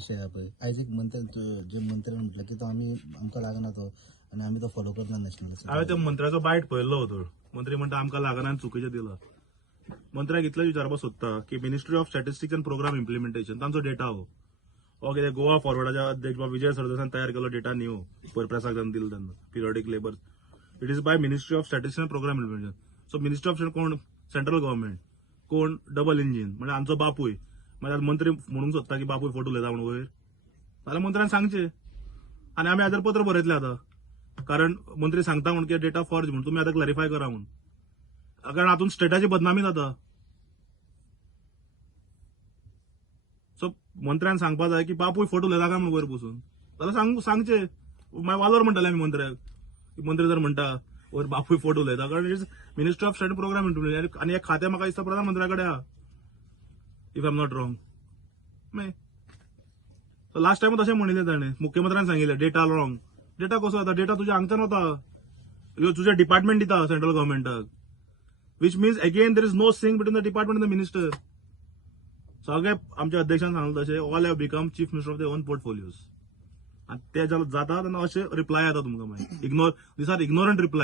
विषय हा पळय आयज एक मंत्री जे मंत्र्यान म्हटलं की तो आम्ही आमकां लागना तो आणि आम्ही तो फॉलो करना नॅशनल. हांवें त्या मंत्र्याचो बायट पळयल्लो होतो. मंत्री म्हणटा आमकां लागना आनी चुकीचें दिलां. मंत्र्याक इतलें विचारपाक सोदता की ministry of statistics and programme implementation तांचो डेटा हो कितें गोवा फॉरवर्डाच्या अध्यक्ष विजय सरदेसाईन तयार केलो डेटा न्ही हो प्रेसाक दिलो तेन्ना periodic labour. It is by ministry of statistics and programme implementation. So ministry of कोण सेंट्रल गव्हर्नमेंट कोण डबल इंजिन म्हणजे आमचो बापूय म्हणजे मंत्री म्हणूंक सोदता की बापूय फोटो उलयता म्हणून वयर जाल्यार मंत्र्यान सांगचें आनी आमी हाजेर पत्र बरयतले आतां. कारण मंत्री सांगता म्हणून की डेटा फॉर्ज म्हणून तुम्ही आतां क्लॅरिफाय करा म्हणून. कारण हातून स्टेटाची बदनामी जाता. सो मंत्र्यान सांगपा जाय की बापूय फोटो उलयता काय म्हणून वयर बसून जाल्यार सांगचें. मागीर वालोर म्हणटले आमी मंत्र्याक मंत्री जर म्हणटा वयर बापूय फोटो उलयता कारण it is ministry of state programme implementation आनी एक खातें म्हाका दिसता प्रधानमंत्र्याकडे आहा if I am not wrong. Last time तशें म्हणिल्लें ताणें मुख्यमंत्र्यान सांगिल्लें डेटा रॉंग. डेटा कसो जाता डेटा तुज्या हांगच्यान वता ह्यो तुजें डिपार्टमेंट दिता सेंट्रल गव्हर्नमेंटाक which means again there is no sync between the department and the minister. सगळे आमच्या अध्यक्षान सांगलें तशें all have become chief minister of their own portfolios. आनी ते जाता तेन्ना अशें रिप्लाय येता तुमकां मागीर दिस आर इग्नोरंट रिप्लाय.